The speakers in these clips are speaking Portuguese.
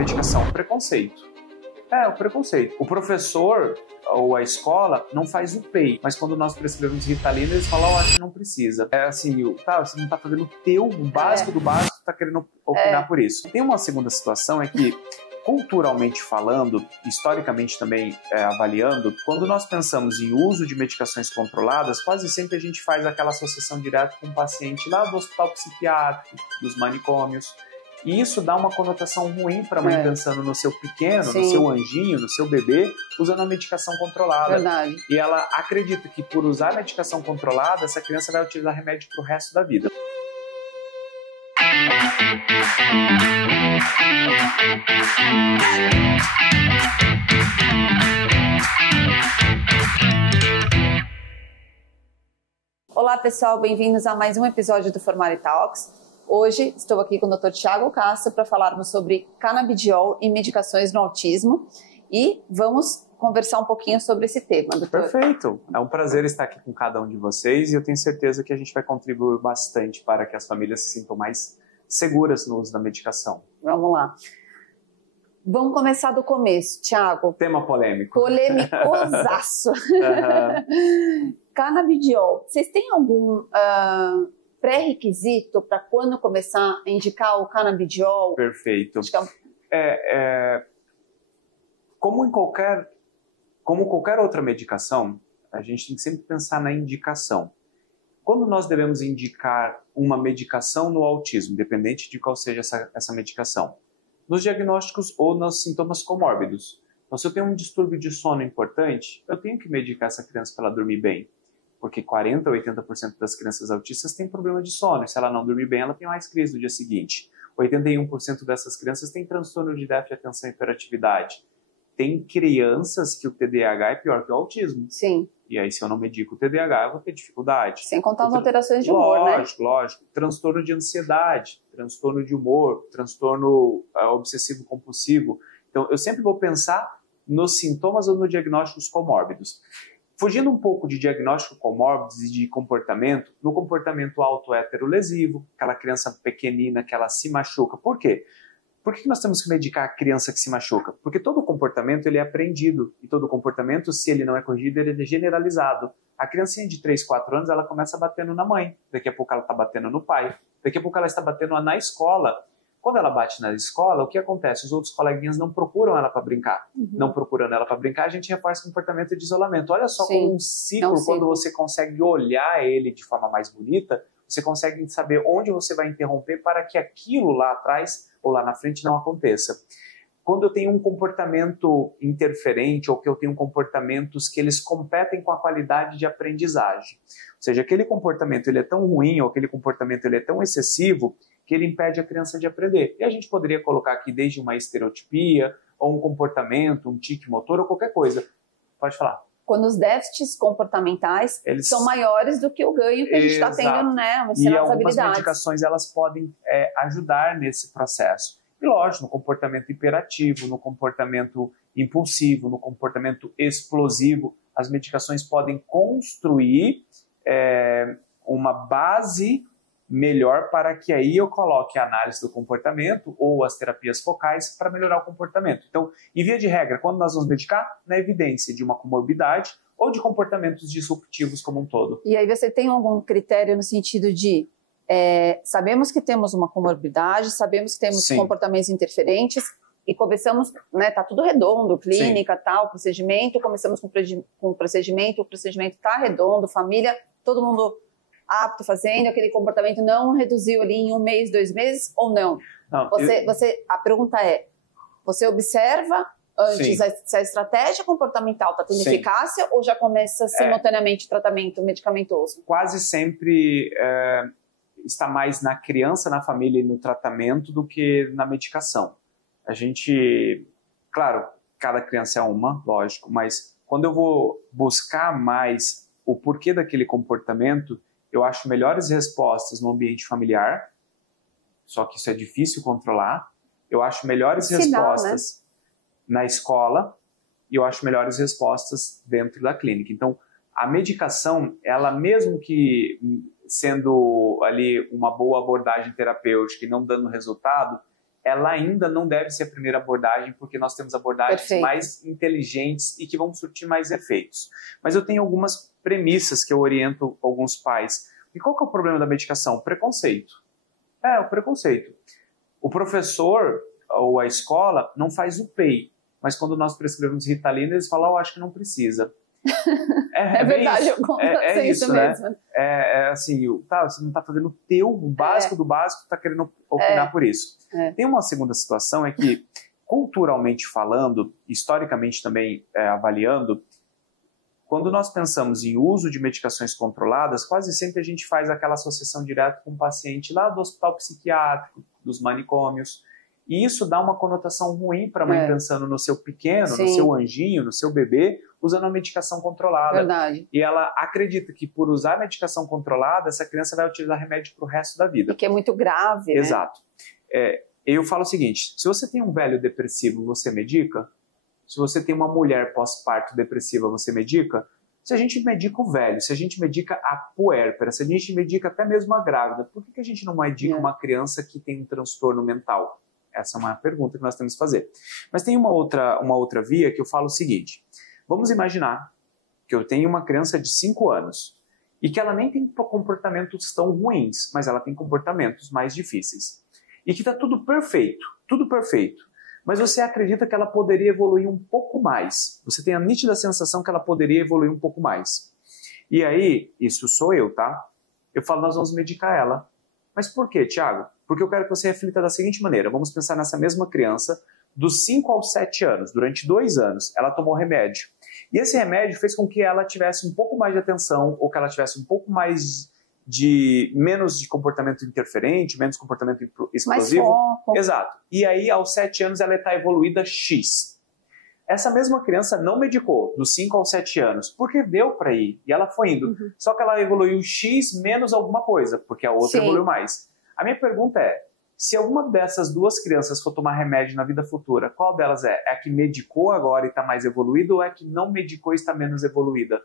medicação? Preconceito. O preconceito. O professor ou a escola não faz o PEI, mas quando nós prescrevemos Ritalina, eles falam, acho que não precisa. É assim, você não tá fazendo o básico do básico, tá querendo opinar por isso. Tem uma segunda situação, é que, culturalmente falando, historicamente também avaliando, quando nós pensamos em uso de medicações controladas, quase sempre a gente faz aquela associação direta com o paciente lá do hospital psiquiátrico, dos manicômios. E isso dá uma conotação ruim para a mãe pensando no seu pequeno, no seu anjinho, no seu bebê, usando a medicação controlada. Verdade. E ela acredita que por usar a medicação controlada, essa criança vai utilizar remédio para o resto da vida. Olá pessoal, bem-vindos a mais um episódio do Formare Talks. Hoje estou aqui com o Dr. Thiago Castro para falarmos sobre canabidiol e medicações no autismo e vamos conversar um pouquinho sobre esse tema, doutor. Perfeito! É um prazer estar aqui com cada um de vocês e eu tenho certeza que a gente vai contribuir bastante para que as famílias se sintam mais seguras no uso da medicação. Vamos lá. Vamos começar do começo, Thiago. Tema polêmico. Polêmicosaço. Canabidiol. Vocês têm algum pré-requisito para quando começar a indicar o canabidiol? Perfeito. Como qualquer outra medicação, a gente tem que sempre pensar na indicação. Quando nós devemos indicar uma medicação no autismo, independente de qual seja essa medicação? Nos diagnósticos ou nos sintomas comórbidos. Então, se eu tenho um distúrbio de sono importante, eu tenho que medicar essa criança para ela dormir bem. Porque 40% a 80% das crianças autistas têm problema de sono. E se ela não dormir bem, ela tem mais crise no dia seguinte. 81% dessas crianças têm transtorno de déficit de atenção e hiperatividade. Tem crianças que o TDAH é pior que o autismo. Sim. E aí, se eu não medico o TDAH, eu vou ter dificuldade. Sem contar as alterações de humor, né? Lógico. Transtorno de ansiedade, transtorno de humor, transtorno obsessivo-compulsivo. Então, eu sempre vou pensar nos sintomas ou nos diagnósticos comórbidos. Fugindo um pouco de diagnóstico comórbidos e de comportamento, no comportamento auto-heterolesivo, aquela criança pequenina que ela se machuca. Por quê? Por que nós temos que medicar a criança que se machuca? Porque todo comportamento ele é aprendido e todo comportamento, se ele não é corrigido, ele é generalizado. A criancinha de 3, 4 anos, ela começa batendo na mãe, daqui a pouco ela está batendo no pai, daqui a pouco ela está batendo na escola. Quando ela bate na escola, o que acontece? Os outros coleguinhas não procuram ela para brincar. Não procurando ela para brincar, a gente reforça o comportamento de isolamento. Olha só como um ciclo, quando você consegue olhar ele de forma mais bonita, você consegue saber onde você vai interromper para que aquilo lá atrás ou lá na frente não aconteça. Quando eu tenho um comportamento interferente ou que eu tenho comportamentos que eles competem com a qualidade de aprendizagem, ou seja, aquele comportamento ele é tão ruim ou aquele comportamento ele é tão excessivo que ele impede a criança de aprender. E a gente poderia colocar aqui desde uma estereotipia ou um comportamento, um tique motor ou qualquer coisa. Pode falar. Quando os déficits comportamentais são maiores do que o ganho que a gente está tendo, né? E algumas medicações elas podem ajudar nesse processo. E lógico, no comportamento hiperativo, no comportamento impulsivo, no comportamento explosivo, as medicações podem construir uma base melhor para que aí eu coloque a análise do comportamento ou as terapias focais para melhorar o comportamento. Então, em via de regra, quando nós vamos medicar, na evidência de uma comorbidade ou de comportamentos disruptivos como um todo. E aí você tem algum critério no sentido de sabemos que temos uma comorbidade, sabemos que temos comportamentos interferentes e começamos, né, tá tudo redondo, clínica, tal, procedimento, começamos com o procedimento está redondo, família, todo mundo apto fazendo, aquele comportamento não reduziu ali em 1 mês, 2 meses ou não? A pergunta é, você observa antes se a estratégia comportamental está tendo eficácia ou já começa simultaneamente o tratamento medicamentoso? Quase sempre está mais na criança, na família e no tratamento do que na medicação. A gente, claro, cada criança é uma, lógico, mas quando eu vou buscar mais o porquê daquele comportamento, eu acho melhores respostas no ambiente familiar, só que isso é difícil controlar. Eu acho melhores respostas na escola e eu acho melhores respostas dentro da clínica. Então, a medicação, ela mesmo que sendo ali uma boa abordagem terapêutica e não dando resultado, ela ainda não deve ser a primeira abordagem, porque nós temos abordagens mais inteligentes e que vão surtir mais efeitos. Mas eu tenho algumas premissas que eu oriento alguns pais. E qual que é o problema da medicação? Preconceito. O preconceito. O professor ou a escola não faz o PEI, mas quando nós prescrevemos Ritalina, eles falam, acho que não precisa. É verdade, eu conto isso mesmo. Né? Assim, você não está fazendo o teu básico do básico, está querendo opinar por isso. Tem uma segunda situação, é que, culturalmente falando, historicamente também avaliando, quando nós pensamos em uso de medicações controladas, quase sempre a gente faz aquela associação direta com o paciente lá do hospital psiquiátrico, dos manicômios, e isso dá uma conotação ruim para a mãe pensando no seu pequeno, no seu anjinho, no seu bebê, usando a medicação controlada. Verdade. E ela acredita que por usar a medicação controlada, essa criança vai utilizar remédio para o resto da vida. E que é muito grave, Exato. Eu falo o seguinte, se você tem um velho depressivo, você medica? Se você tem uma mulher pós-parto depressiva, você medica? Se a gente medica o velho, se a gente medica a puérpera, se a gente medica até mesmo a grávida, por que a gente não medica uma criança que tem um transtorno mental? Essa é uma pergunta que nós temos que fazer. Mas tem uma outra via que eu falo o seguinte, vamos imaginar que eu tenho uma criança de 5 anos e que ela nem tem comportamentos tão ruins, mas ela tem comportamentos mais difíceis. E que está tudo perfeito, mas você acredita que ela poderia evoluir um pouco mais. Você tem a nítida sensação que ela poderia evoluir um pouco mais. E aí, isso sou eu, tá? Eu falo, nós vamos medicar ela. Mas por quê, Thiago? Porque eu quero que você reflita da seguinte maneira. Vamos pensar nessa mesma criança, dos 5 aos 7 anos, durante 2 anos, ela tomou remédio. E esse remédio fez com que ela tivesse um pouco mais de atenção, ou que ela tivesse um pouco mais menos de comportamento interferente, menos comportamento explosivo. Mais foco. Exato. E aí, aos 7 anos, ela está evoluída X. Essa mesma criança não medicou dos 5 aos 7 anos, porque deu para ir, e ela foi indo. Só que ela evoluiu X menos alguma coisa, porque a outra evoluiu mais. A minha pergunta é, se alguma dessas duas crianças for tomar remédio na vida futura, qual delas é? É a que medicou agora e está mais evoluída, ou é a que não medicou e está menos evoluída?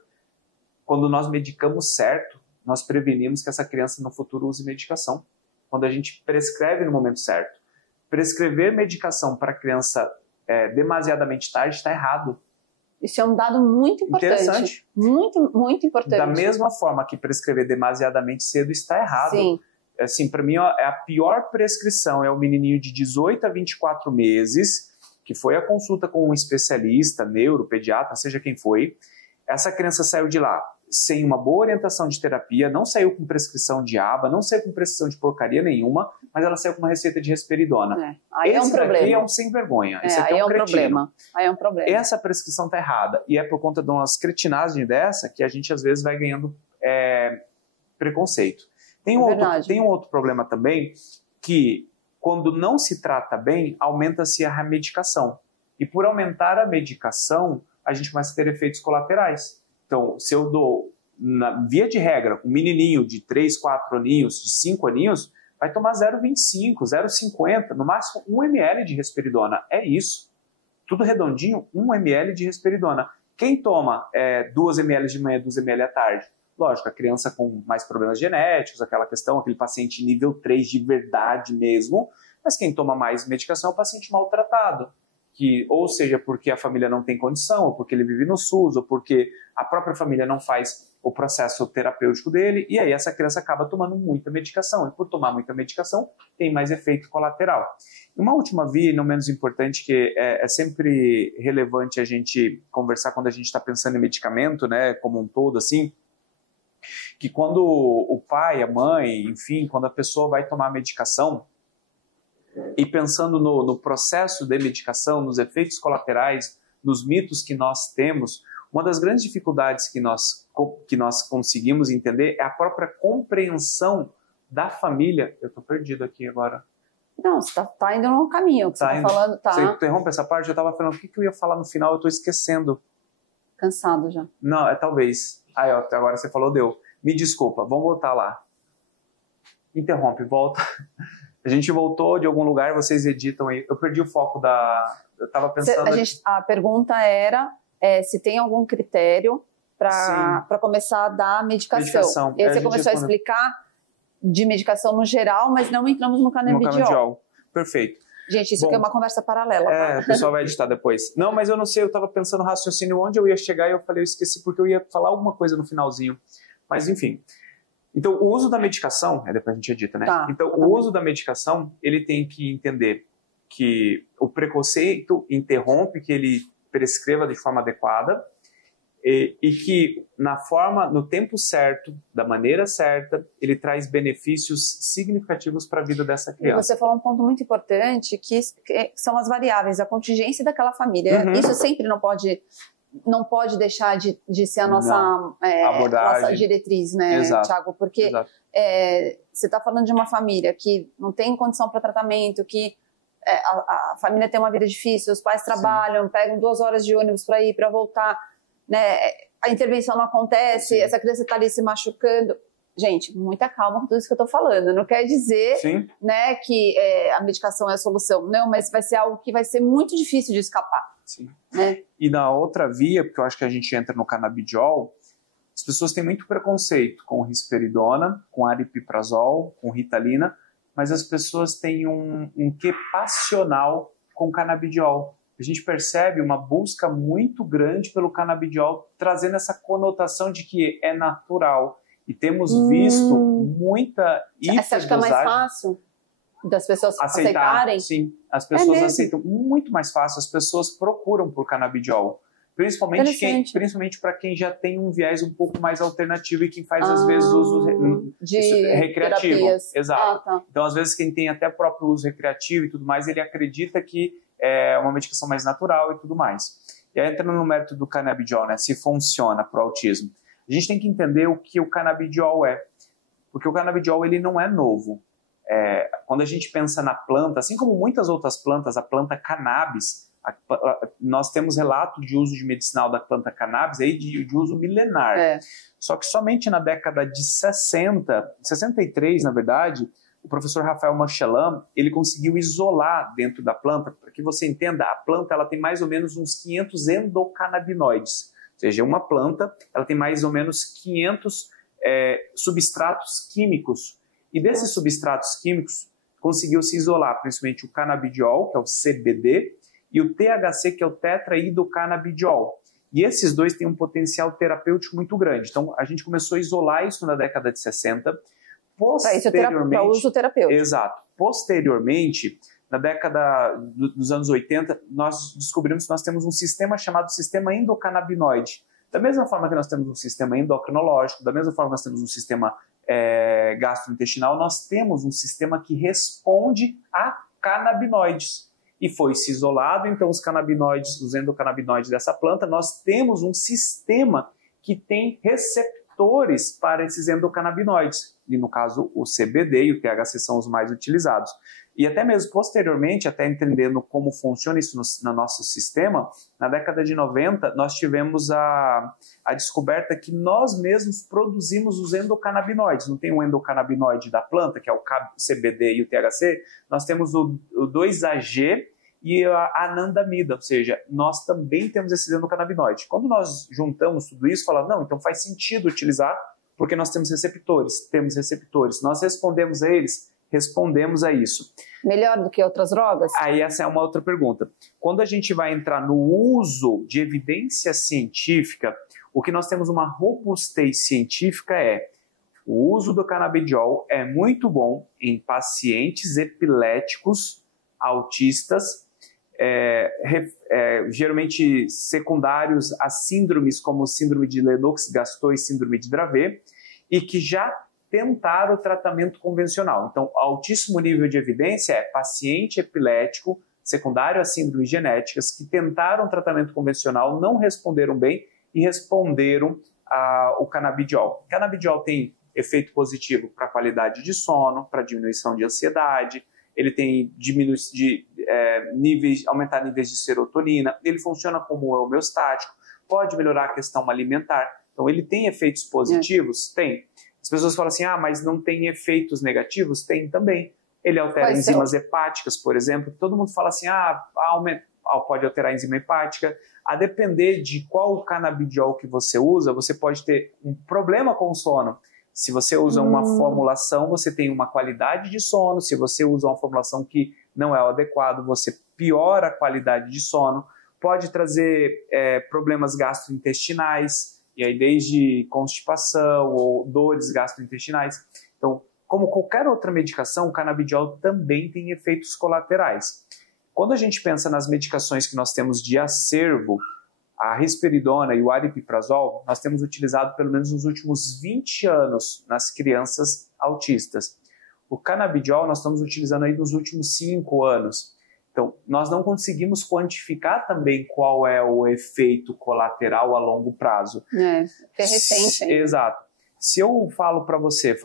Quando nós medicamos certo, nós prevenimos que essa criança no futuro use medicação. Quando a gente prescreve no momento certo. Prescrever medicação para criança demasiadamente tarde está errado. Isso é um dado muito importante. Interessante. Muito, muito importante. Da mesma forma que prescrever demasiadamente cedo está errado. Sim. Assim, para mim, a pior prescrição é o menininho de 18 a 24 meses, que foi a consulta com um especialista, neuro, pediatra, seja quem foi. Essa criança saiu de lá sem uma boa orientação de terapia, não saiu com prescrição de aba, não saiu com prescrição de porcaria nenhuma, mas ela saiu com uma receita de risperidona. Aí esse é um problema. Aqui é um sem vergonha. Esse aqui aí é um cretino. Problema. Aí é um problema. Essa prescrição está errada. E é por conta de umas cretinagens dessa que a gente às vezes vai ganhando preconceito. Tem um outro problema também, que quando não se trata bem, aumenta-se a medicação. E por aumentar a medicação, a gente começa a ter efeitos colaterais. Então, se eu dou, via de regra, um menininho de 3, 4 aninhos, de 5 aninhos, vai tomar 0,25, 0,50, no máximo 1 ml de risperidona. É isso. Tudo redondinho, 1 ml de risperidona. Quem toma 2 ml de manhã, 2 ml à tarde? Lógico, a criança com mais problemas genéticos, aquela questão, aquele paciente nível 3 de verdade mesmo, mas quem toma mais medicação é o paciente maltratado. Que, ou seja, porque a família não tem condição, ou porque ele vive no SUS, ou porque a própria família não faz o processo terapêutico dele, e aí essa criança acaba tomando muita medicação, e por tomar muita medicação, tem mais efeito colateral. Uma última via, e não menos importante, que é sempre relevante a gente conversar quando a gente está pensando em medicamento, né, como um todo, assim, que quando o pai, a mãe, enfim, quando a pessoa vai tomar medicação, e pensando no processo de medicação, nos efeitos colaterais, nos mitos que nós temos, uma das grandes dificuldades que nós conseguimos entender é a própria compreensão da família. Eu estou perdido aqui agora. Não, você tá indo no caminho. Que você está falando. Tá. Você interrompe essa parte? Eu estava falando o que eu ia falar no final, eu estou esquecendo. Cansado já. Não, talvez. Agora você falou, deu. Me desculpa, vamos voltar lá. Interrompe, volta. A gente voltou de algum lugar, vocês editam aí. Eu perdi o foco eu estava pensando... A pergunta era se tem algum critério para começar a dar medicação. E aí você começou a explicar de medicação no geral, mas não entramos no canabidiol. Perfeito. Gente, isso aqui é uma conversa paralela. Tá? O pessoal vai editar depois. Não, mas eu não sei, eu estava pensando no raciocínio onde eu ia chegar e eu falei, eu esqueci porque eu ia falar alguma coisa no finalzinho. Mas, enfim. Então, o uso da medicação, depois a gente edita, né? Tá, então, o uso da medicação, ele tem que entender que o preconceito interrompe que ele prescreva de forma adequada e que no tempo certo, da maneira certa, ele traz benefícios significativos para a vida dessa criança. E você falou um ponto muito importante, que são as variáveis, a contingência daquela família. Isso sempre não pode deixar de ser a nossa diretriz, né, Thiago? Porque você está falando de uma família que não tem condição para tratamento, que a família tem uma vida difícil, os pais trabalham, pegam 2 horas de ônibus para ir, para voltar, né? A intervenção não acontece, essa criança está ali se machucando. Gente, muita calma com tudo isso que eu estou falando. Não quer dizer, né, que a medicação é a solução. Não, mas vai ser algo que vai ser muito difícil de escapar. Sim. Né? E na outra via, porque eu acho que a gente entra no canabidiol, as pessoas têm muito preconceito com risperidona, com aripiprazol, com ritalina, mas as pessoas têm um quê passional com canabidiol. A gente percebe uma busca muito grande pelo canabidiol, trazendo essa conotação de que é natural. E temos visto muita hiperdosagem. Você acha que é mais fácil das pessoas aceitarem? Sim, as pessoas aceitam muito mais fácil. As pessoas procuram por canabidiol. Principalmente para quem já tem um viés um pouco mais alternativo e quem faz, às vezes, uso recreativo. Terapias. Exato. Então, às vezes, quem tem até próprio uso recreativo e tudo mais, ele acredita que é uma medicação mais natural e tudo mais. E aí, entrando no mérito do canabidiol, né, se funciona para o autismo, a gente tem que entender o que o canabidiol é. Porque o canabidiol, ele não é novo. Quando a gente pensa na planta, assim como muitas outras plantas, a planta cannabis, nós temos relato de uso de medicinal da planta cannabis aí de uso milenar. Só que somente na década de 63, na verdade, o professor Rafael Moschelam, ele conseguiu isolar dentro da planta, para que você entenda, a planta ela tem mais ou menos uns 500 endocannabinoides. Ou seja, uma planta ela tem mais ou menos 500 substratos químicos. E desses substratos químicos, conseguiu se isolar principalmente o canabidiol, que é o CBD, e o THC, que é o tetraidrocanabidiol. E esses dois têm um potencial terapêutico muito grande. Então, a gente começou a isolar isso na década de 60. Para uso terapêutico. Exato. Posteriormente, na década dos anos 80, nós descobrimos que nós temos um sistema chamado sistema endocannabinoide. Da mesma forma que nós temos um sistema endocrinológico, da mesma forma que nós temos um sistema gastrointestinal, nós temos um sistema que responde a canabinoides. E foi se isolado, então, os canabinoides, os endocannabinoides dessa planta, nós temos um sistema que tem receptores para esses endocannabinoides. E, no caso, o CBD e o THC são os mais utilizados. E até mesmo posteriormente, até entendendo como funciona isso no nosso sistema, na década de 90, nós tivemos a descoberta que nós mesmos produzimos os endocannabinoides. Não tem o endocannabinoide da planta, que é o CBD e o THC, nós temos o 2-AG e a anandamida, ou seja, nós também temos esses endocannabinoides. Quando nós juntamos tudo isso, falamos, não, então faz sentido utilizar, porque nós temos receptores, nós respondemos a eles, respondemos a isso. Melhor do que outras drogas? Aí essa é uma outra pergunta. Quando a gente vai entrar no uso de evidência científica, o que nós temos uma robustez científica o uso do canabidiol é muito bom em pacientes epiléticos, autistas, geralmente secundários a síndromes como síndrome de Lennox-Gastaut e síndrome de Dravet, e que já tentaram o tratamento convencional. Então, altíssimo nível de evidência paciente epilético secundário a síndromes genéticas que tentaram tratamento convencional, não responderam bem e responderam ao canabidiol. O canabidiol tem efeito positivo para a qualidade de sono, para diminuição de ansiedade, ele tem aumentar níveis de serotonina, ele funciona como homeostático, pode melhorar a questão alimentar. Então, ele tem efeitos positivos? Tem. As pessoas falam assim, mas não tem efeitos negativos? Tem também. Ele altera enzimas hepáticas, por exemplo. Todo mundo fala assim, pode alterar a enzima hepática. A depender de qual canabidiol que você usa, você pode ter um problema com o sono. Se você usa uma formulação, você tem uma qualidade de sono. Se você usa uma formulação que não é o adequado, você piora a qualidade de sono, pode trazer problemas gastrointestinais, e aí desde constipação ou dores gastrointestinais. Então, como qualquer outra medicação, o canabidiol também tem efeitos colaterais. Quando a gente pensa nas medicações que nós temos de acervo, a risperidona e o aripiprazol, nós temos utilizado pelo menos nos últimos 20 anos nas crianças autistas. O canabidiol nós estamos utilizando aí nos últimos 5 anos. Então, nós não conseguimos quantificar também qual é o efeito colateral a longo prazo. É recente. Exato. Se eu falo para você,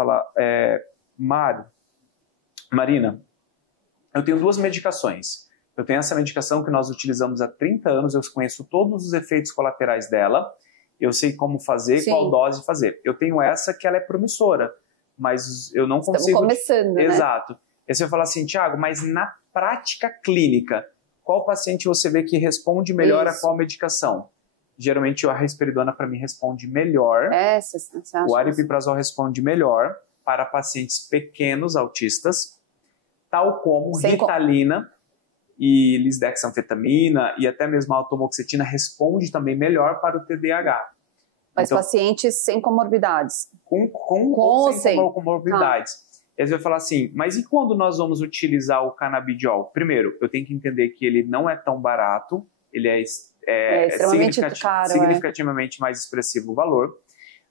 Marina, eu tenho 2 medicações. Eu tenho essa medicação que nós utilizamos há 30 anos, eu conheço todos os efeitos colaterais dela, eu sei como fazer, Sim. qual dose fazer. Eu tenho essa que ela é promissora, mas eu não consigo... Estamos começando, né? Exato. E você vai falar assim, Thiago, mas na prática clínica, qual paciente você vê que responde melhor a qual medicação? Geralmente a risperidona para mim responde melhor, o aripiprazol responde melhor para pacientes pequenos autistas, tal como Ritalina e lisdexanfetamina e até mesmo a automoxetina responde também melhor para o TDAH. Mas então, pacientes sem comorbidades? Sem comorbidades. E aí você vai falar assim, mas e quando nós vamos utilizar o canabidiol? Primeiro, eu tenho que entender que ele não é tão barato, ele é significativamente mais expressivo o valor,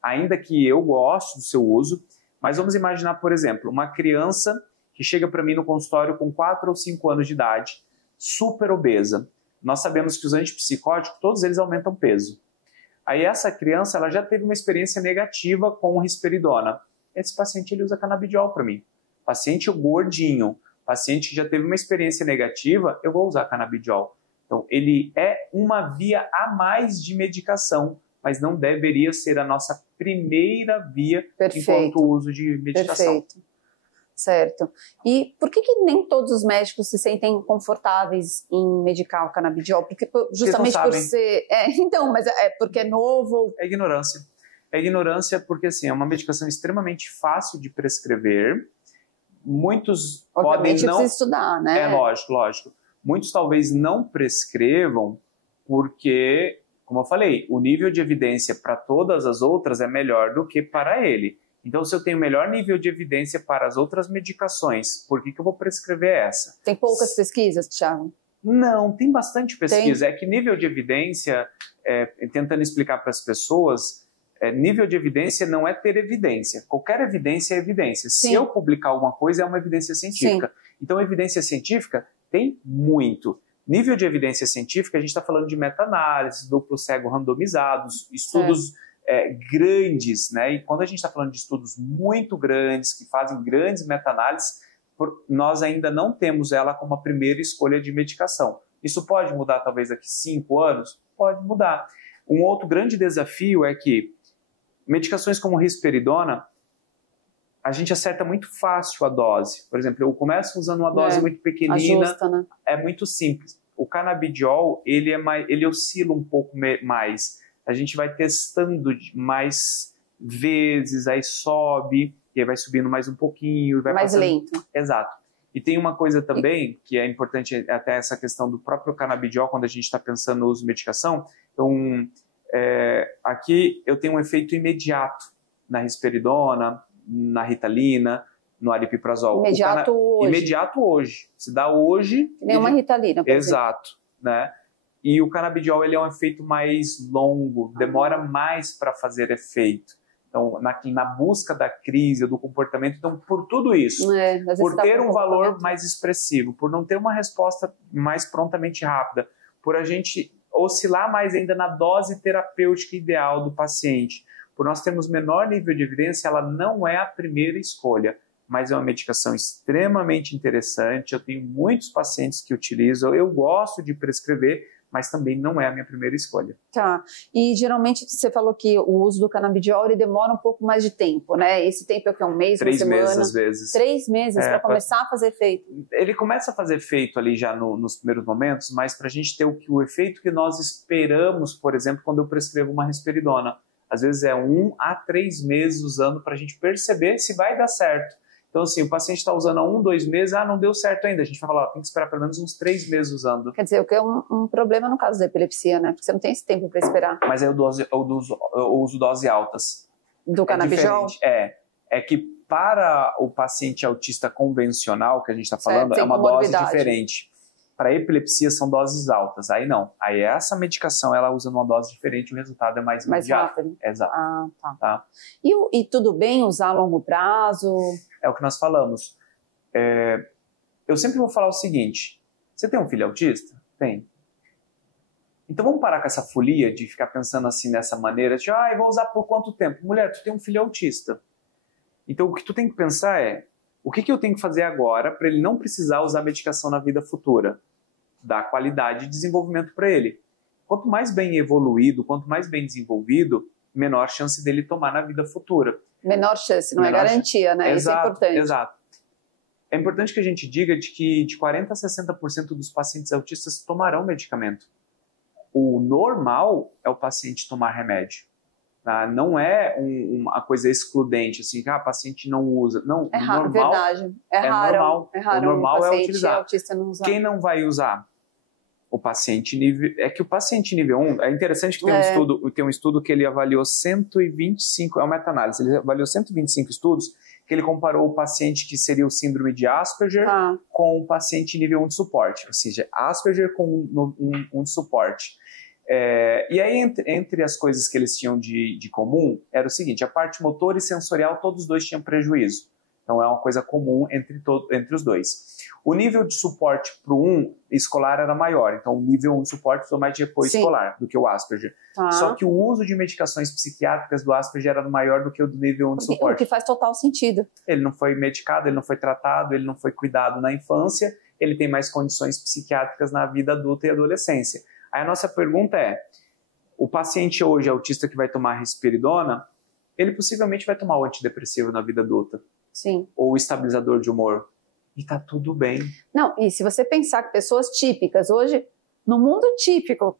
ainda que eu goste do seu uso, mas vamos imaginar, por exemplo, uma criança que chega para mim no consultório com 4 ou 5 anos de idade, super obesa. Nós sabemos que os antipsicóticos, todos eles aumentam peso. Aí essa criança ela já teve uma experiência negativa com risperidona. Esse paciente ele usa canabidiol para mim. Paciente gordinho, paciente que já teve uma experiência negativa, eu vou usar canabidiol. Então, ele é uma via a mais de medicação, mas não deveria ser a nossa primeira via enquanto uso de medicação. Perfeito. Certo. E por que nem todos os médicos se sentem confortáveis em medicar o canabidiol? Porque justamente por ser... mas é porque é novo? É ignorância. É ignorância porque, assim, é uma medicação extremamente fácil de prescrever. Muitos obviamente podem não... precisa estudar, né? É lógico. Muitos talvez não prescrevam porque, como eu falei, o nível de evidência para todas as outras é melhor do que para ele. Então, se eu tenho melhor nível de evidência para as outras medicações, por que eu vou prescrever essa? Tem poucas pesquisas, Thiago? Não, tem bastante pesquisa. É que nível de evidência, tentando explicar para as pessoas, nível de evidência não é ter evidência. Qualquer evidência é evidência. Sim. Se eu publicar alguma coisa, é uma evidência científica. Sim. Então, evidência científica tem muito. Nível de evidência científica, a gente está falando de meta-análises, duplo cego randomizados, estudos grandes, né? E quando a gente está falando de estudos muito grandes, que fazem grandes meta-análises, nós ainda não temos ela como a primeira escolha de medicação. Isso pode mudar talvez daqui 5 anos? Pode mudar. Um outro grande desafio é que medicações como risperidona, a gente acerta muito fácil a dose. Por exemplo, eu começo usando uma dose muito pequenina, ajusta, né? É muito simples. O canabidiol, ele oscila um pouco mais. A gente vai testando mais vezes, aí sobe, e aí vai subindo mais um pouquinho. E vai mais lento. Exato. E tem uma coisa também, que é importante, até essa questão do próprio canabidiol, quando a gente está pensando no uso de medicação. Então, aqui eu tenho um efeito imediato na risperidona, na Ritalina, no aripiprazol. Imediato hoje. Se dá hoje... Nenhuma Ritalina, por Exato. Né? E o canabidiol ele é um efeito mais longo, demora mais para fazer efeito. Então, na busca da crise, do comportamento, então, por tudo isso, por ter um valor mais expressivo, por não ter uma resposta mais prontamente rápida, por a gente oscilar mais ainda na dose terapêutica ideal do paciente, por nós termos menor nível de evidência, ela não é a primeira escolha, mas é uma medicação extremamente interessante. Eu tenho muitos pacientes que utilizam, eu gosto de prescrever, mas também não é a minha primeira escolha. Tá. E geralmente você falou que o uso do canabidiol ele demora um pouco mais de tempo, né? Esse tempo é o que? Um mês, 3 uma semana? 3 meses, às vezes. 3 meses para começar a fazer efeito? Ele começa a fazer efeito ali já nos primeiros momentos, mas para a gente ter o efeito que nós esperamos, por exemplo, quando eu prescrevo uma risperidona. Às vezes é 1 a 3 meses usando para a gente perceber se vai dar certo. Então, assim, o paciente está usando há 1, 2 meses, não deu certo ainda. A gente vai falar, tem que esperar pelo menos uns 3 meses usando. Quer dizer, o que é um problema no caso da epilepsia, né? Porque você não tem esse tempo para esperar. Mas aí eu uso dose altas. Do canabidiol? É que para o paciente autista convencional, que a gente está falando, é uma dose diferente. Para epilepsia são doses altas, aí não. Aí essa medicação, ela usa numa dose diferente, o resultado é mais imediato. Rápido. Exato. Tá. E tudo bem usar a longo prazo? É o que nós falamos. Eu sempre vou falar o seguinte, você tem um filho autista? Tem. Então vamos parar com essa folia de ficar pensando assim dessa maneira, de, eu vou usar por quanto tempo? Mulher, tu tem um filho autista. Então o que tu tem que pensar é, o que eu tenho que fazer agora para ele não precisar usar medicação na vida futura? Dar qualidade de desenvolvimento para ele. Quanto mais bem evoluído, quanto mais bem desenvolvido, menor chance dele tomar na vida futura. Menor chance, não é garantia, né? Exato, isso é importante. Exato. É importante que a gente diga de que de 40% a 60% dos pacientes autistas tomarão medicamento. O normal é o paciente tomar remédio. Tá? Não é uma coisa excludente, assim, que o paciente não usa. Não, raro, normal, verdade. É raro. Normal. O normal é utilizar. Autista não usar. Quem não vai usar? O paciente nível... É que o paciente nível 1... É interessante que tem um estudo que ele avaliou 125... É uma meta-análise. Ele avaliou 125 estudos que ele comparou o paciente que seria o síndrome de Asperger com o paciente nível 1 de suporte. Ou seja, Asperger com um de suporte. E aí, entre as coisas que eles tinham de comum, era o seguinte, a parte motor e sensorial, todos os dois tinham prejuízo. Então, é uma coisa comum entre os dois. O nível de suporte para o 1 escolar era maior, então o nível 1 de suporte foi mais de apoio escolar do que o Asperger. Só que o uso de medicações psiquiátricas do Asperger era maior do que o do nível 1 de suporte. O que faz total sentido. Ele não foi medicado, ele não foi tratado, ele não foi cuidado na infância, ele tem mais condições psiquiátricas na vida adulta e adolescência. Aí a nossa pergunta é, o paciente hoje autista que vai tomar risperidona, ele possivelmente vai tomar o antidepressivo na vida adulta. Sim. Ou o estabilizador de humor. E tá tudo bem. Não, e se você pensar que pessoas típicas, hoje, no mundo típico,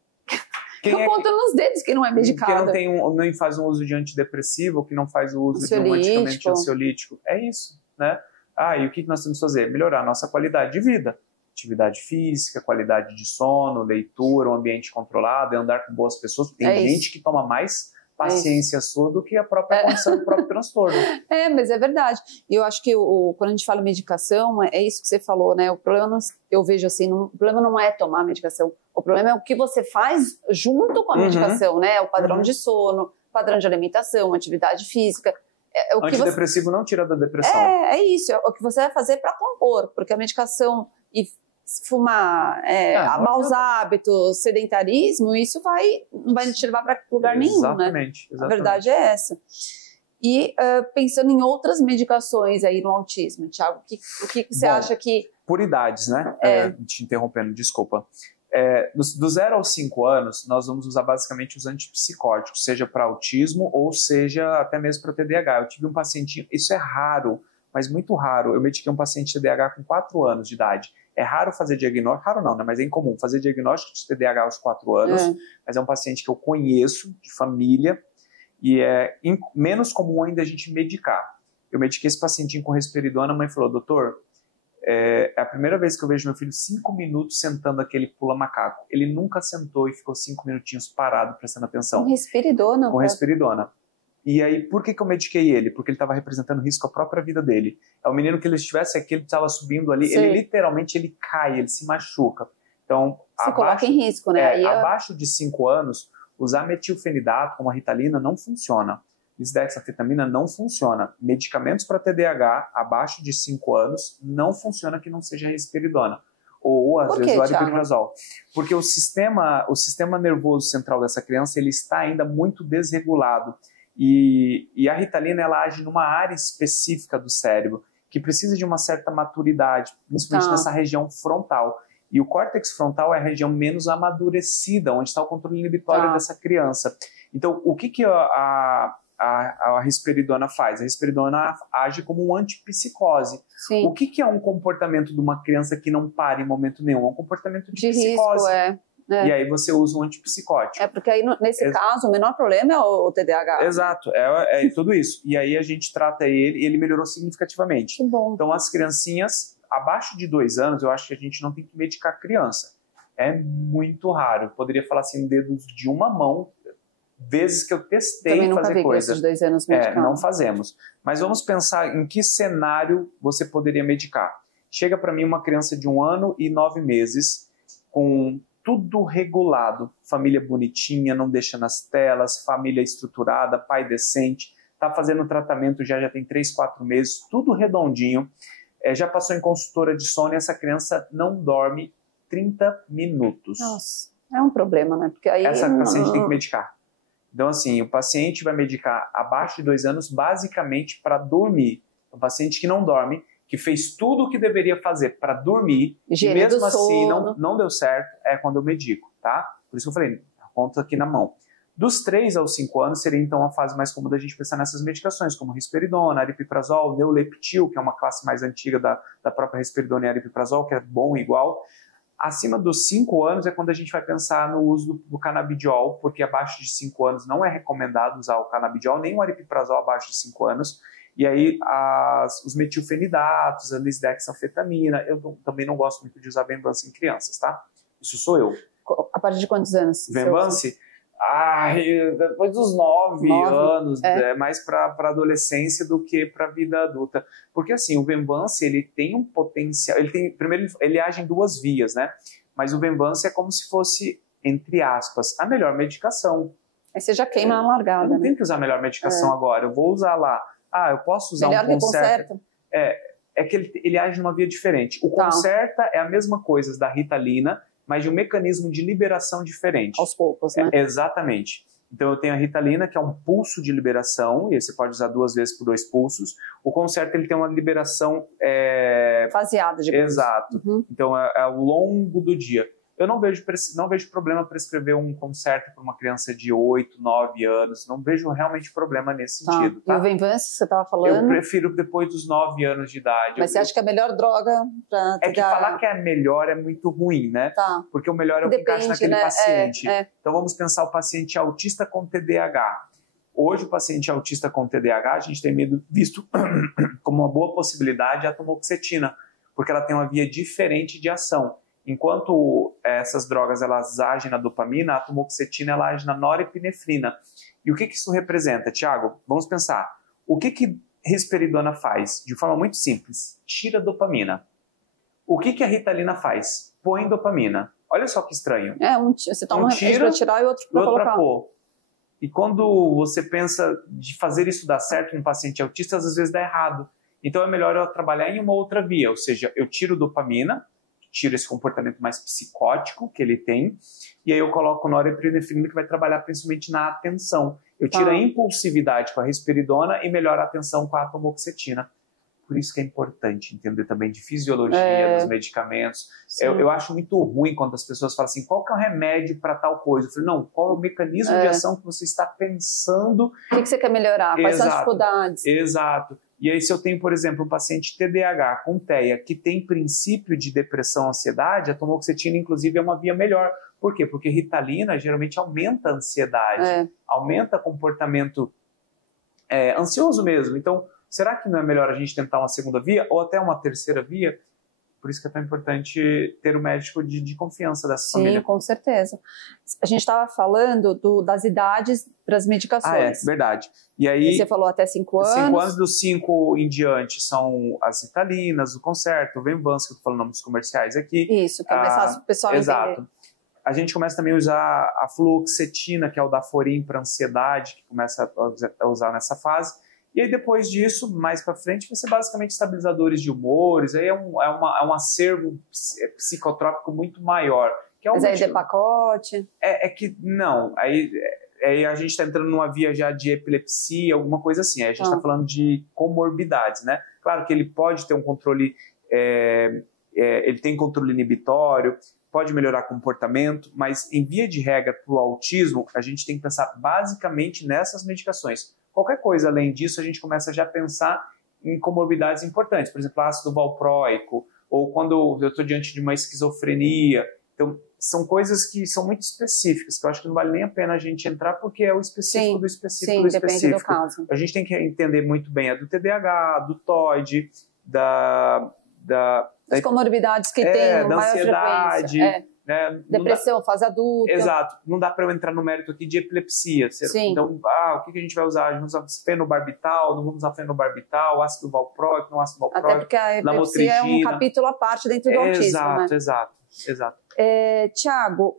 eu conto nos dedos que não é medicado. Que não faz um uso de antidepressivo, que não faz o uso de um medicamento ansiolítico. É isso, né? E o que nós temos que fazer? Melhorar a nossa qualidade de vida. Atividade física, qualidade de sono, leitura, um ambiente controlado, andar com boas pessoas. Tem gente que toma mais paciência sua do que a própria condição do próprio transtorno. Mas é verdade. E eu acho que quando a gente fala medicação, é isso que você falou, né? O problema, eu vejo assim, o problema não é tomar a medicação. O problema é o que você faz junto com a medicação, né? O padrão de sono, padrão de alimentação, atividade física. O antidepressivo não tira da depressão. É isso. É o que você vai fazer para compor. Porque a medicação e fumar, maus hábitos, sedentarismo, isso não vai te levar para lugar nenhum, né? Exatamente. A verdade é essa. E pensando em outras medicações aí no autismo, Thiago, o que você acha que... Por idades, né? Te interrompendo, desculpa. Do 0 aos 5 anos, nós vamos usar basicamente os antipsicóticos, seja para autismo ou seja até mesmo para TDAH. Eu tive um pacientinho, isso é raro, mas muito raro. Eu mediquei um paciente TDAH com 4 anos de idade. É raro fazer diagnóstico, raro não, né? Mas é incomum fazer diagnóstico de TDAH aos 4 anos, mas é um paciente que eu conheço, de família, e é menos comum ainda a gente medicar. Eu mediquei esse pacientinho com risperidona, a mãe falou, doutor, é a primeira vez que eu vejo meu filho 5 minutos sentando aquele pula-macaco. Ele nunca sentou e ficou 5 minutinhos parado, prestando atenção. Com risperidona? Com risperidona. E aí, por que eu mediquei ele? Porque ele estava representando risco à própria vida dele. É o menino que ele estivesse aqui, ele estava subindo ali, ele literalmente cai, ele se machuca. Então, coloca em risco, né? Abaixo de 5 anos, usar metilfenidato, como a Ritalina, não funciona. Lisdexanfetamina não funciona. Medicamentos para TDAH, abaixo de 5 anos, não funciona que não seja risperidona. Ou, às vezes, o aripiprazol. Porque o sistema nervoso central dessa criança, ele está ainda muito desregulado. E a Ritalina, ela age numa área específica do cérebro, que precisa de uma certa maturidade, principalmente nessa região frontal. E o córtex frontal é a região menos amadurecida, onde está o controle inibitório dessa criança. Então, o que a risperidona faz? A risperidona age como um antipsicose. Sim. O que é um comportamento de uma criança que não para em momento nenhum? É um comportamento de psicose. Risco, e aí você usa um antipsicótico. Porque aí, nesse caso, o menor problema é o TDAH. Exato, é tudo isso. E aí a gente trata ele e ele melhorou significativamente. Que bom. Então, as criancinhas abaixo de 2 anos, eu acho que a gente não tem que medicar a criança. É muito raro. Eu poderia falar assim, dedos de uma mão, vezes que eu testei também fazer nunca vi coisa. Esses 2 anos medicando. Não fazemos. Mas vamos pensar em que cenário você poderia medicar. Chega para mim uma criança de 1 ano e 9 meses, com tudo regulado, família bonitinha, não deixa nas telas, família estruturada, pai decente, está fazendo tratamento já tem 3, 4 meses, tudo redondinho, já passou em consultora de sono e essa criança não dorme 30 minutos. Nossa, é um problema, né? Porque aí essa paciente tem que medicar. Então, assim, o paciente vai medicar abaixo de 2 anos basicamente para dormir. O paciente que não dorme, que fez tudo o que deveria fazer para dormir, e mesmo assim não deu certo, é quando eu medico, tá? Por isso que eu falei, conta aqui na mão. Dos 3 aos 5 anos seria então a fase mais comum da gente pensar nessas medicações, como risperidona, aripiprazol, neuleptil, que é uma classe mais antiga da própria risperidona e aripiprazol, que é bom igual. Acima dos 5 anos é quando a gente vai pensar no uso do canabidiol, porque abaixo de 5 anos não é recomendado usar o canabidiol, nem o aripiprazol abaixo de 5 anos. E aí os metilfenidatos, a lisdexanfetamina, eu também não gosto muito de usar Venvanse em crianças, tá? Isso sou eu. A partir de quantos anos? Venvanse? Depois dos 9 anos, mais para adolescência do que para a vida adulta. Porque assim, o Venvanse, ele tem um potencial, primeiro ele age em 2 vias, né? Mas o Venvanse é como se fosse, entre aspas, a melhor medicação. Aí você já queima na largada, eu não tenho que usar a melhor medicação agora, eu vou usar lá. Eu posso usar melhor um Concerta. É que ele age numa via diferente. O Concerta é a mesma coisa da Ritalina, mas de um mecanismo de liberação diferente. Aos poucos, né? Exatamente. Então eu tenho a Ritalina, que é um pulso de liberação, e aí você pode usar 2 vezes por 2 pulsos. O Concerta, ele tem uma liberação... faseada, digamos. Exato. Uhum. Então é ao longo do dia. Eu não vejo problema prescrever um Concerta para uma criança de 8, 9 anos. Não vejo realmente problema nesse sentido. Tá? E o Venvanse que você estava falando? Eu prefiro depois dos 9 anos de idade. Mas você acha que é a melhor droga para É que falar que é melhor é muito ruim, né? Tá. Porque o melhor é o que encaixa naquele paciente. Então vamos pensar o paciente autista com TDAH. Hoje o paciente autista com TDAH, a gente tem visto como uma boa possibilidade a tamoxetina, porque ela tem uma via diferente de ação. Enquanto essas drogas elas agem na dopamina, a tamoxetina ela age na norepinefrina. E o que isso representa, Tiago? Vamos pensar. O que risperidona faz? De forma muito simples, tira dopamina. O que a Ritalina faz? Põe dopamina. Olha só que estranho. Você toma um tiro para tirar e outro para colocar. Pôr. E quando você pensa de fazer isso dar certo no paciente autista, às vezes dá errado. Então é melhor eu trabalhar em uma outra via, ou seja, eu tiro dopamina, tiro esse comportamento mais psicótico que ele tem, e aí eu coloco norepinefrina que vai trabalhar principalmente na atenção. Eu tiro a impulsividade com a risperidona e melhoro a atenção com a tamoxetina. Por isso que é importante entender também de fisiologia dos medicamentos. Eu acho muito ruim quando as pessoas falam assim, qual que é o remédio para tal coisa? Eu falo, não, qual é o mecanismo de ação que você está pensando? O que você quer melhorar? Quais são as dificuldades? Exato. E aí se eu tenho, por exemplo, um paciente TDAH com TEA que tem princípio de depressão, ansiedade, a tamoxetina inclusive é uma via melhor. Por quê? Porque Ritalina geralmente aumenta a ansiedade, aumenta comportamento ansioso mesmo. Então, será que não é melhor a gente tentar uma segunda via ou até uma terceira via? Por isso que é tão importante ter um médico de confiança dessa família. Sim, com certeza. A gente estava falando das idades para as medicações. Verdade. E aí você falou até 5 anos. 5 anos, dos 5 em diante são as Ritalinas, o Concerta, o Venvanse, que eu estou falando nomes comerciais aqui. Isso, que é mais fácil o pessoal entender. Exato. A gente começa também a usar a fluoxetina, que é o Daforin para ansiedade, que começa a usar nessa fase. E aí depois disso, mais para frente, vai ser basicamente estabilizadores de humores, aí é um acervo psicotrópico muito maior. Que é mas aí de pacote? Não, aí a gente está entrando numa via já de epilepsia, alguma coisa assim, aí a gente está falando de comorbidades, né? Claro que ele pode ter um controle, ele tem controle inibitório, pode melhorar comportamento, mas em via de regra para o autismo, a gente tem que pensar basicamente nessas medicações. Qualquer coisa além disso, a gente começa já a pensar em comorbidades importantes, por exemplo, ácido valproico, ou quando eu estou diante de uma esquizofrenia. Então, são coisas que são muito específicas, que eu acho que não vale nem a pena a gente entrar, porque é o específico do específico do específico. Depende do caso. A gente tem que entender muito bem a do TDAH, do TOD, das comorbidades que tem da ansiedade, né? Depressão, fase adulta. Exato. Não dá para eu entrar no mérito aqui de epilepsia. Sim. Então, o que a gente vai usar? A gente vai usar fenobarbital, não vamos usar fenobarbital, ácido valproico, não ácido valproico. Até porque a epilepsia é um capítulo à parte dentro do autismo, né? Exato. Tiago,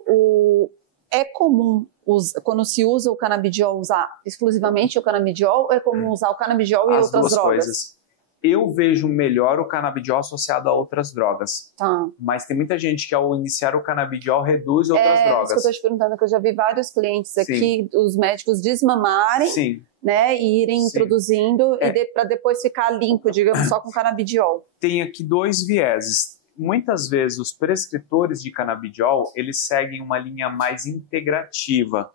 é comum, quando se usa o canabidiol, usar exclusivamente o canabidiol, ou é comum usar o canabidiol e outras drogas? As duas coisas. Eu vejo melhor o canabidiol associado a outras drogas. Tá. Mas tem muita gente que, ao iniciar o canabidiol, reduz outras drogas. Isso que eu estou te perguntando, que eu já vi vários clientes aqui, os médicos desmamarem, né, e irem introduzindo para depois ficar limpo, digamos, só com canabidiol. Tem aqui dois vieses. Muitas vezes, os prescritores de canabidiol, eles seguem uma linha mais integrativa.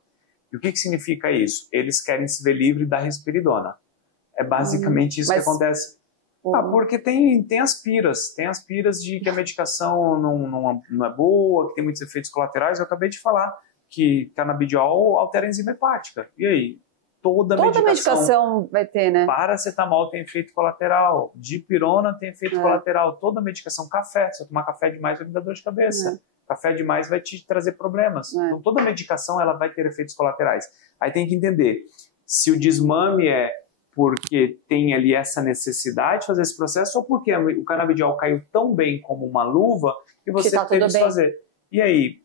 E o que significa isso? Eles querem se ver livre da risperidona. É basicamente isso que acontece. Porque tem aspiras. Tem aspiras de que a medicação não é boa, que tem muitos efeitos colaterais. Eu acabei de falar que canabidiol altera a enzima hepática. E aí? Toda medicação vai ter, né? Paracetamol tem efeito colateral. Dipirona tem efeito colateral. Toda medicação, café. Se eu tomar café demais, vai me dar dor de cabeça. Café demais vai te trazer problemas. Então, toda medicação ela vai ter efeitos colaterais. Aí tem que entender. Se o desmame é porque tem ali essa necessidade de fazer esse processo, ou porque o canabidiol caiu tão bem como uma luva que você teve que fazer. E aí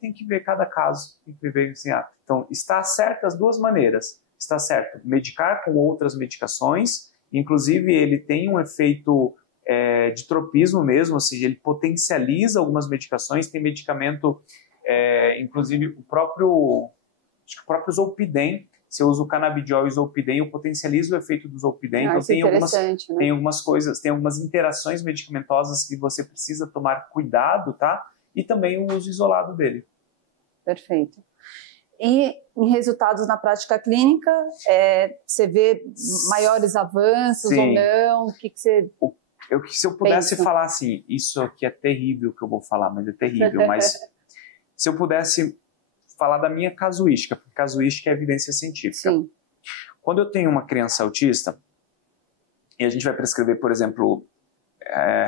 tem que ver cada caso, tem que ver assim, então está certo as duas maneiras. Está certo medicar com outras medicações, inclusive ele tem um efeito de tropismo mesmo, ou seja, ele potencializa algumas medicações, tem medicamento, inclusive o próprio Zolpidem. Se eu uso o canabidiol e o Zolpidem, eu potencializo o efeito do Zolpidem. Então tem algumas coisas, tem algumas interações medicamentosas que você precisa tomar cuidado, tá? E também o uso isolado dele. Perfeito. E em resultados na prática clínica, você vê maiores avanços ou não? O que você se eu pudesse falar assim, isso aqui é terrível que eu vou falar, mas é terrível, mas se eu pudesse falar da minha casuística, porque casuística é evidência científica. Sim. Quando eu tenho uma criança autista, e a gente vai prescrever, por exemplo,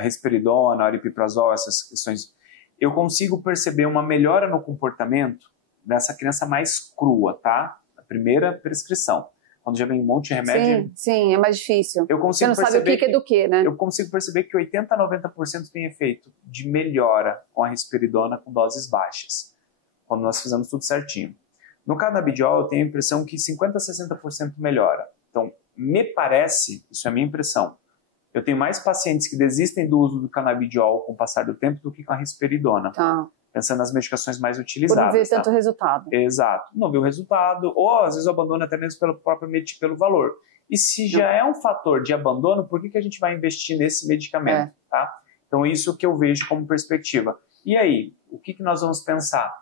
risperidona, aripiprazol, essas questões, eu consigo perceber uma melhora no comportamento dessa criança mais crua, tá? A primeira prescrição. Quando já vem um monte de remédio... Sim, é mais difícil. Você não sabe o que é do que, né? Eu consigo perceber que 80% a 90% tem efeito de melhora com a risperidona com doses baixas, quando nós fizemos tudo certinho. No canabidiol, eu tenho a impressão que 50% a 60% melhora. Então, me parece, isso é a minha impressão, eu tenho mais pacientes que desistem do uso do canabidiol com o passar do tempo do que com a risperidona. Tá. Pensando nas medicações mais utilizadas. Por não ver tanto resultado. Exato. Não vê o resultado, ou às vezes o abandono até mesmo pelo valor. E se já é um fator de abandono, por que a gente vai investir nesse medicamento? Tá? Então, isso que eu vejo como perspectiva. E aí, o que nós vamos pensar?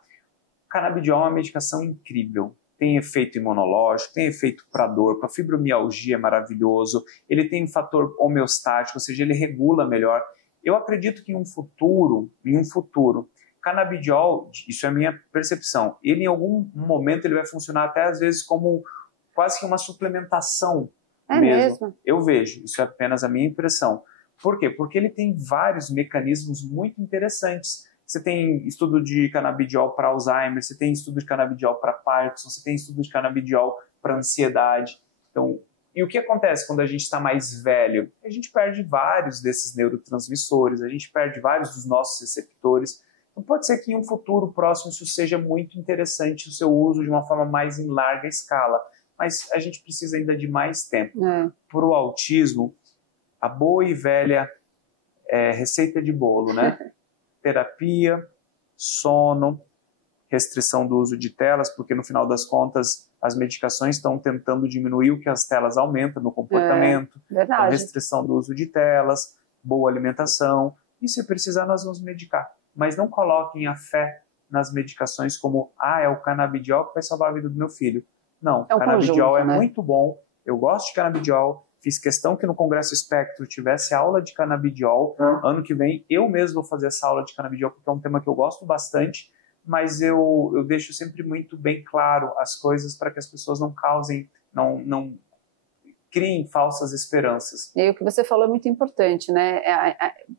O canabidiol é uma medicação incrível. Tem efeito imunológico, tem efeito para dor, para fibromialgia é maravilhoso. Ele tem um fator homeostático, ou seja, ele regula melhor. Eu acredito que em um futuro, canabidiol, isso é a minha percepção, ele em algum momento ele vai funcionar até às vezes como quase que uma suplementação mesmo. Eu vejo, isso é apenas a minha impressão. Por quê? Porque ele tem vários mecanismos muito interessantes. Você tem estudo de canabidiol para Alzheimer, você tem estudo de canabidiol para Parkinson, você tem estudo de canabidiol para ansiedade. Então, e o que acontece quando a gente está mais velho? A gente perde vários desses neurotransmissores, a gente perde vários dos nossos receptores. Então, pode ser que em um futuro próximo isso seja muito interessante, o seu uso de uma forma mais em larga escala. Mas a gente precisa ainda de mais tempo. Para o autismo, a boa e velha receita de bolo, né? Terapia, sono, restrição do uso de telas, porque no final das contas as medicações estão tentando diminuir o que as telas aumentam no comportamento. Verdade. Então, restrição do uso de telas, boa alimentação. E se precisar, nós vamos medicar. Mas não coloquem a fé nas medicações como, é o canabidiol que vai salvar a vida do meu filho. Não, o canabidiol é muito bom. Eu gosto de canabidiol. Fiz questão que no Congresso Espectro tivesse aula de canabidiol. Ano que vem eu mesmo vou fazer essa aula de canabidiol, porque é um tema que eu gosto bastante. mas eu deixo sempre muito bem claro as coisas para que as pessoas não causem, não criem falsas esperanças. E o que você falou é muito importante, né?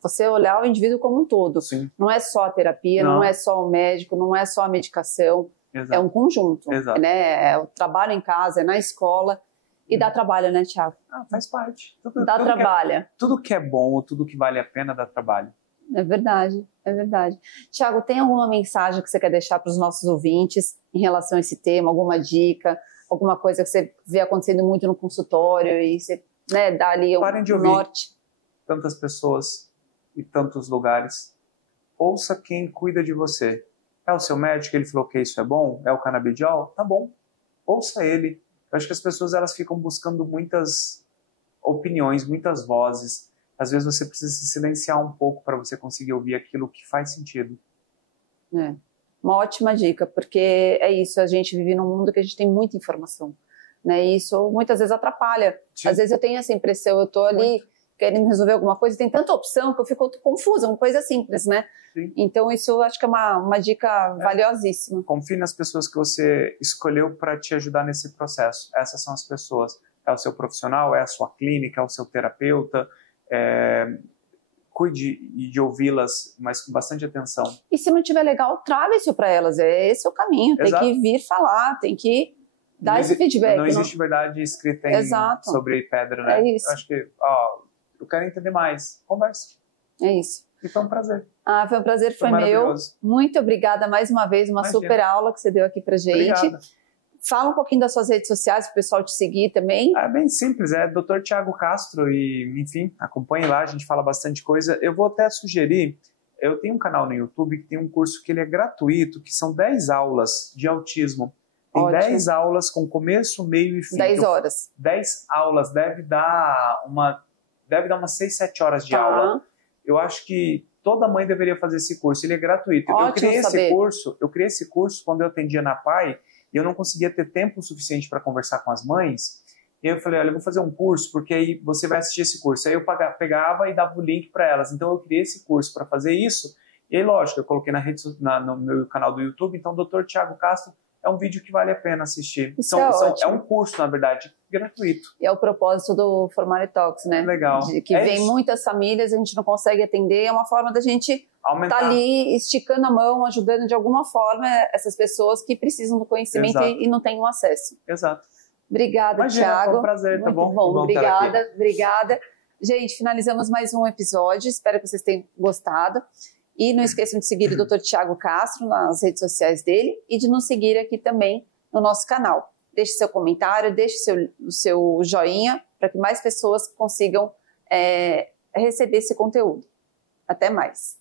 Você olhar o indivíduo como um todo. Sim. Não é só a terapia, não é só o médico, não é só a medicação. Exato. É um conjunto. Exato. Né? É o trabalho em casa, é na escola. E dá trabalho, né, Thiago? Faz parte. Dá trabalho. Tudo que é bom, tudo que vale a pena dá trabalho. É verdade, é verdade. Thiago, tem alguma mensagem que você quer deixar para os nossos ouvintes em relação a esse tema? Alguma dica? Alguma coisa que você vê acontecendo muito no consultório e você, né, dá ali Parem de ouvir norte? Tantas pessoas e tantos lugares. Ouça quem cuida de você. É o seu médico, ele falou que isso é bom? É o canabidiol? Tá bom. Ouça ele. Eu acho que as pessoas elas ficam buscando muitas opiniões, muitas vozes. Às vezes você precisa se silenciar um pouco para você conseguir ouvir aquilo que faz sentido. É. Uma ótima dica, porque é isso, a gente vive num mundo que a gente tem muita informação, né? E isso muitas vezes atrapalha. Sim. Às vezes eu tenho essa impressão, eu tô ali querendo resolver alguma coisa, tem tanta opção que eu fico confusa, uma coisa simples, né? Sim. Então isso eu acho que é uma dica valiosíssima. Confie nas pessoas que você escolheu para te ajudar nesse processo. Essas são as pessoas. É o seu profissional, é a sua clínica, é o seu terapeuta. Cuide de ouvi-las, mas com bastante atenção. E se não tiver legal, traga isso para elas. Esse é o caminho. Exato. Tem que vir falar, tem que dar esse feedback. Não existe verdade escrita sobre pedra, né? É isso. Eu acho que, eu quero entender mais. Converse. É isso. E foi um prazer. Foi um prazer, foi meu. Muito obrigada mais uma vez, uma super aula que você deu aqui pra gente. Obrigada. Fala um pouquinho das suas redes sociais para o pessoal te seguir também. É bem simples, é Dr. Thiago Castro e, enfim, acompanhe lá, a gente fala bastante coisa. Eu vou até sugerir, eu tenho um canal no YouTube que tem um curso que ele é gratuito, que são 10 aulas de autismo. Tem Ótimo. 10 aulas com começo, meio e fim. 10 horas. 10 aulas, deve dar umas 6, 7 horas de aula. Eu acho que toda mãe deveria fazer esse curso, ele é gratuito. Ótimo eu criei esse curso quando eu atendia na PAI, e eu não conseguia ter tempo suficiente para conversar com as mães. E aí eu falei, olha, eu vou fazer um curso, porque aí você vai assistir esse curso. Aí eu pegava e dava o link para elas. Então eu criei esse curso para fazer isso. E aí, lógico, eu coloquei no meu canal do YouTube. Então, Dr. Thiago Castro é um vídeo que vale a pena assistir. Isso é um curso, na verdade, gratuito. E é o propósito do Formare Talks, né? Legal. Que vem isso. Muitas famílias, a gente não consegue atender. É uma forma da gente estar ali esticando a mão, ajudando de alguma forma essas pessoas que precisam do conhecimento e não têm o acesso. Exato. Obrigada, Thiago. Foi um prazer, muito tá bom? bom. Obrigada. Gente, finalizamos mais um episódio. Espero que vocês tenham gostado. E não esqueçam de seguir o Dr. Thiago Castro nas redes sociais dele e de nos seguir aqui também no nosso canal. Deixe seu comentário, deixe o seu joinha para que mais pessoas consigam receber esse conteúdo. Até mais!